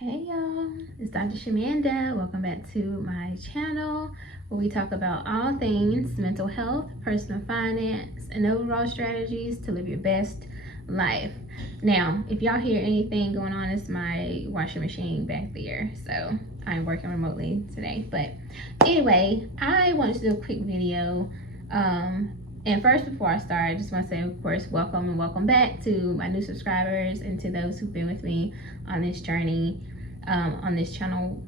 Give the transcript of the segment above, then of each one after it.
Hey y'all, it's Dr. Shamanda. Welcome back to my channel where we talk about all things mental health, personal finance, and overall strategies to live your best life. Now, if y'all hear anything going on, it's my washing machine back there. So I'm working remotely today. But anyway, I wanted to do a quick video. And first, before I start, I just want to say, of course, welcome and welcome back to my new subscribers and to those who've been with me on this journey. On this channel,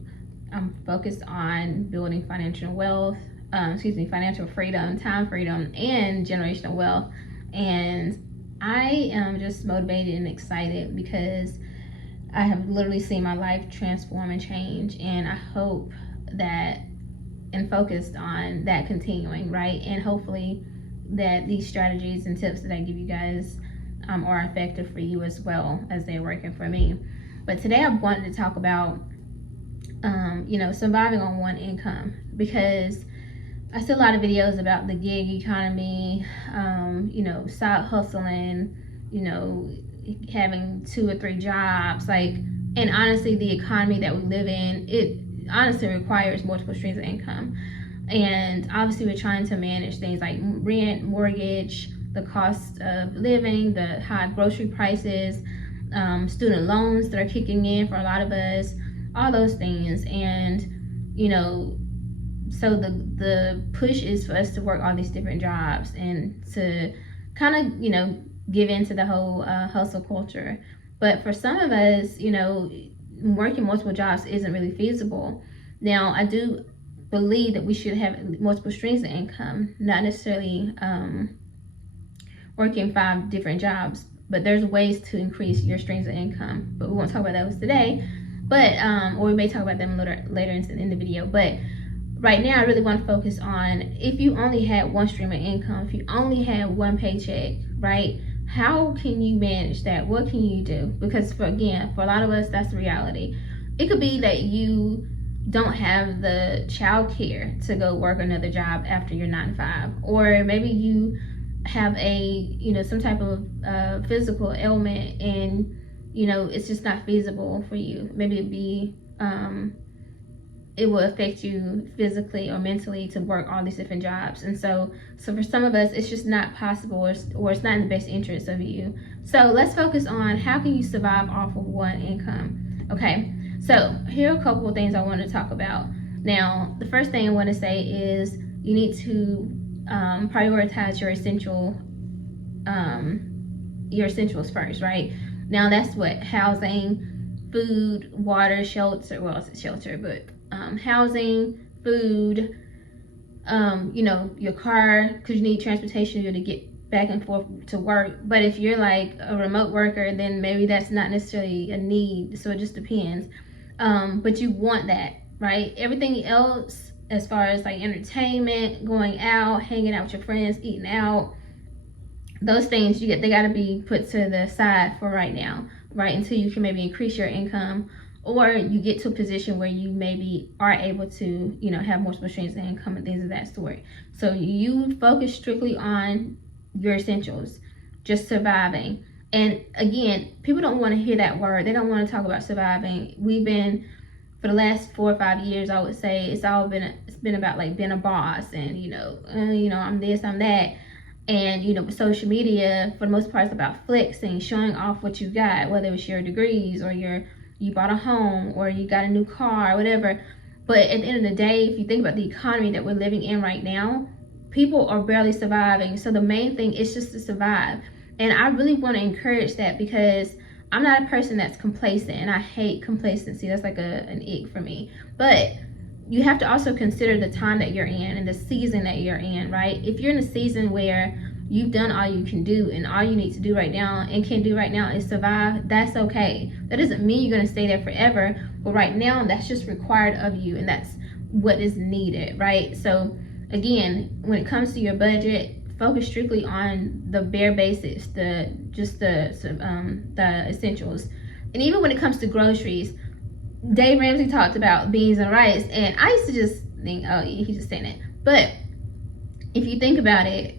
I'm focused on building financial wealth, financial freedom, time freedom, and generational wealth. And I am just motivated and excited because I have literally seen my life transform and change. And I hope that and focused on that continuing, right? And hopefully that these strategies and tips that I give you guys are effective for you as well as they're working for me. But today I wanted to talk about, surviving on one income, because I see a lot of videos about the gig economy, side hustling, having 2 or 3 jobs, and honestly, the economy that we live in, it honestly requires multiple streams of income. And obviously we're trying to manage things like rent, mortgage, the cost of living, the high grocery prices, student loans that are kicking in for a lot of us, all those things. And so the push is for us to work all these different jobs and to kind of give into the whole hustle culture. But for some of us, working multiple jobs isn't really feasible. Now, I do believe that we should have multiple streams of income, not necessarily working 5 different jobs, but there's ways to increase your streams of income. But we won't talk about those today, but or we may talk about them later in the video. But right now I really want to focus on, if you only had one stream of income, if you only had one paycheck, right? How can you manage that? What can you do? Because for a lot of us, that's the reality. It could be that you don't have the child care to go work another job after your 9 to 5, or maybe you have a some type of physical ailment and it's just not feasible for you. Maybe it will affect you physically or mentally to work all these different jobs. And so for some of us, it's just not possible, or it's not in the best interest of you. So let's focus on, how can you survive off of one income? Okay, so here are a couple of things I want to talk about. Now, the first thing I want to say is you need to prioritize your essentials first, right? Now, that's what housing, food, water, shelter. Well, it's shelter, but housing, food, your car, because you need transportation to get back and forth to work. But if you're like a remote worker, then maybe that's not necessarily a need. So it just depends. But you want that, right? Everything else, as far as like entertainment, going out, hanging out with your friends, eating out, those things they got to be put to the side for right now, right? Until you can maybe increase your income, or you get to a position where you maybe are able to, have multiple streams of income and things of that sort. So you focus strictly on your essentials, just surviving. And again, people don't want to hear that word. They don't want to talk about surviving. We've been, for the last 4 or 5 years, I would say it's been about like being a boss and I'm this, I'm that. And with social media, for the most part, it's about flexing, showing off what you got, whether it's your degrees or you bought a home or you got a new car or whatever. But at the end of the day, if you think about the economy that we're living in right now, people are barely surviving. So the main thing is just to survive. And I really want to encourage that, because I'm not a person that's complacent, and I hate complacency. That's like an ick for me. But you have to also consider the time that you're in and the season that you're in, right? If you're in a season where you've done all you can do and all you need to do right now and can do right now is survive, that's okay. That doesn't mean you're going to stay there forever, but right now that's just required of you, and that's what is needed, right? So again, when it comes to your budget, focus strictly on the bare basics, the essentials. And even when it comes to groceries, Dave Ramsey talked about beans and rice, and I used to just think, oh, he's just saying it. But if you think about it,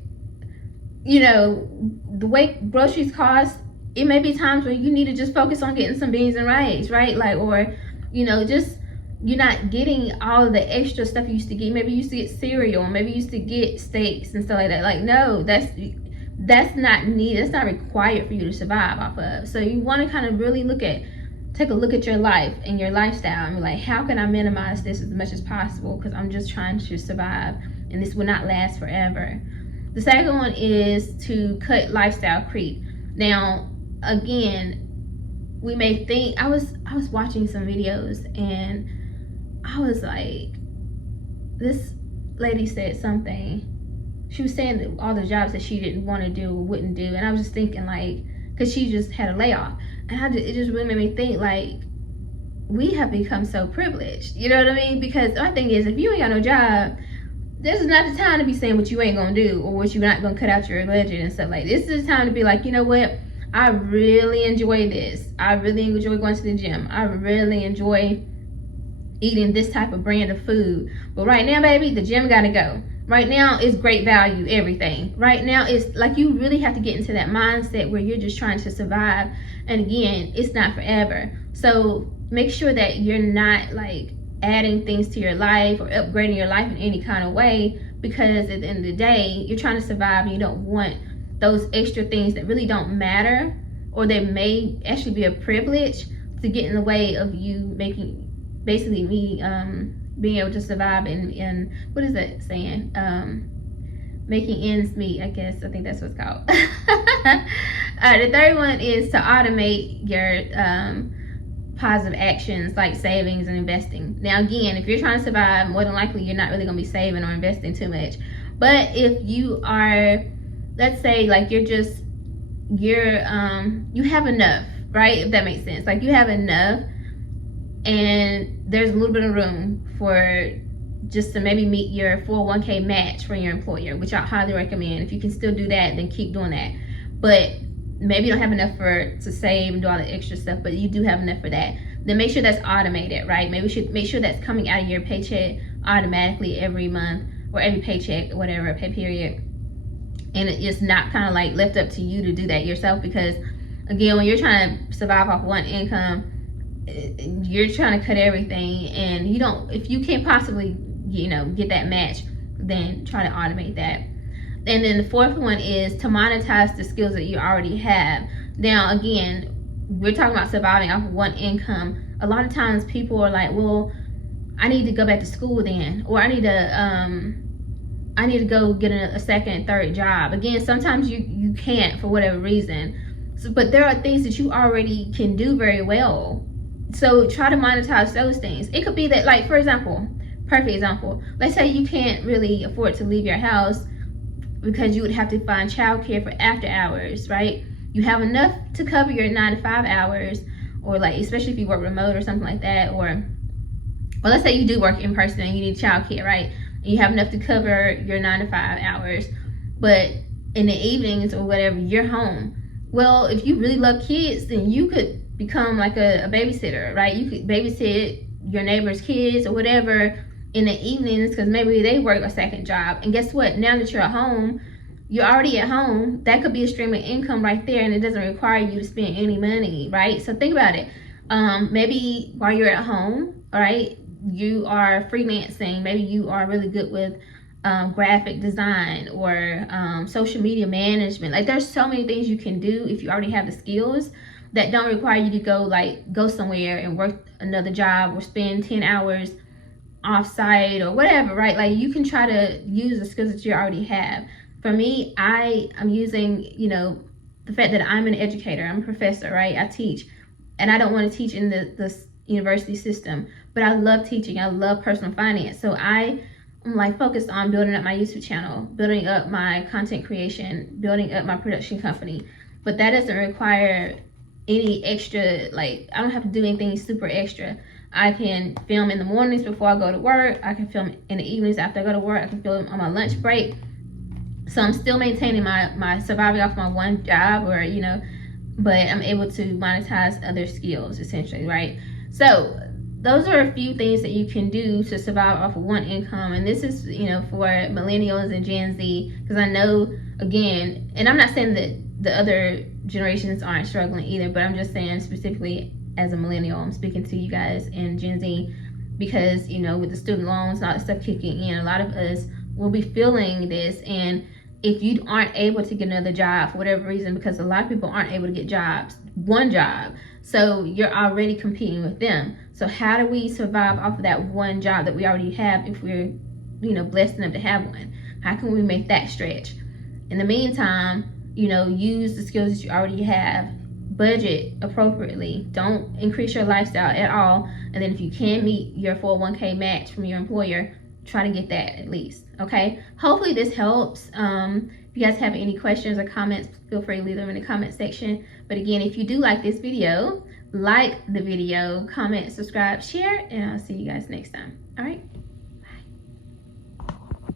the way groceries cost, it may be times where you need to just focus on getting some beans and rice, right? Like, or, just you're not getting all of the extra stuff you used to get. Maybe you used to get cereal, maybe you used to get steaks and stuff like that. Like, no, that's not needed. That's not required for you to survive off of. So you want to kind of really take a look at your life and your lifestyle and be like, how can I minimize this as much as possible? Because I'm just trying to survive, and this will not last forever. The second one is to cut lifestyle creep. Now, again, we may think, I was watching some videos and I was like, this lady said something. She was saying that all the jobs that she didn't want to do or wouldn't do, and I was just thinking, like, because she just had a layoff, and it just really made me think, like, we have become so privileged, you know what I mean? Because my thing is, if you ain't got no job, this is not the time to be saying what you ain't gonna do or what you're not gonna cut out your budget and stuff. Like, this is the time to be like, you know what, I really enjoy this. I really enjoy going to the gym. I really enjoy eating this type of brand of food. But right now, baby, the gym gotta go. Right now it's great value, everything. Right now it's like you really have to get into that mindset where you're just trying to survive. And again, it's not forever. So make sure that you're not like adding things to your life or upgrading your life in any kind of way, because at the end of the day, you're trying to survive and you don't want those extra things that really don't matter, or that may actually be a privilege, to get in the way of you making, basically me being able to survive and what is that saying, making ends meet, I guess. I think that's what it's called. The third one is to automate your positive actions like savings and investing. Now again, if you're trying to survive, more than likely you're not really going to be saving or investing too much. But if you are, let's say, like, you have enough, right? If that makes sense. Like, you have enough and there's a little bit of room for just to maybe meet your 401k match from your employer, which I highly recommend. If you can still do that, then keep doing that. But maybe you don't have enough to save and do all the extra stuff, but you do have enough for that, then make sure that's automated, right? Maybe we should make sure that's coming out of your paycheck automatically every month, or every paycheck, or whatever, pay period. And it's not kind of like left up to you to do that yourself, because again, when you're trying to survive off one income, you're trying to cut everything, and if you can't possibly get that match, then try to automate that. And then the fourth one is to monetize the skills that you already have. Now again, we're talking about surviving off of one income. A lot of times people are like, well, I need to go back to school then, or I need to go get a second, third job. Again, sometimes you can't for whatever reason. But there are things that you already can do very well. So try to monetize those things. It could be that, like, for example, perfect example, let's say you can't really afford to leave your house because you would have to find childcare for after hours, right? You have enough to cover your 9 to 5 hours, or like, especially if you work remote or something like that, or let's say you do work in person and you need childcare, right? And you have enough to cover your 9 to 5 hours, but in the evenings or whatever, you're home. Well, if you really love kids, then you could become like a babysitter, right? You could babysit your neighbor's kids or whatever in the evenings, because maybe they work a second job. And guess what? Now that you're at home, you're already at home. That could be a stream of income right there, and it doesn't require you to spend any money, right? So think about it. Maybe while you're at home, all right, you are freelancing. Maybe you are really good with graphic design or social media management. Like, there's so many things you can do if you already have the skills that don't require you to go somewhere and work another job or spend 10 hours off site or whatever, right? Like, you can try to use the skills that you already have. For me, I'm using, the fact that I'm an educator, I'm a professor, right? I teach, and I don't want to teach in the university system, but I love teaching. I love personal finance. So I'm like focused on building up my YouTube channel, building up my content creation, building up my production company. But that doesn't require any extra, like, I don't have to do anything super extra. I can film in the mornings before I go to work. I can film in the evenings after I go to work. I can film on my lunch break. So I'm still maintaining my surviving off my one job, or but I'm able to monetize other skills, essentially, right? So those are a few things that you can do to survive off of one income. And this is, for millennials and Gen Z, because I know, again, and I'm not saying that the other generations aren't struggling either, but I'm just saying specifically as a millennial, I'm speaking to you guys and Gen Z, because you know, with the student loans and all that stuff kicking in, a lot of us will be feeling this. And if you aren't able to get another job for whatever reason, because a lot of people aren't able to get one job, so you're already competing with them. So how do we survive off of that one job that we already have if we're, you know, blessed enough to have one? How can we make that stretch? In the meantime, you know, use the skills that you already have, budget appropriately, don't increase your lifestyle at all, and then if you can meet your 401k match from your employer, try to get that at least. Okay, hopefully this helps. If you guys have any questions or comments, feel free to leave them in the comment section. But again, if you do like this video, like the video, comment, subscribe, share, and I'll see you guys next time. All right.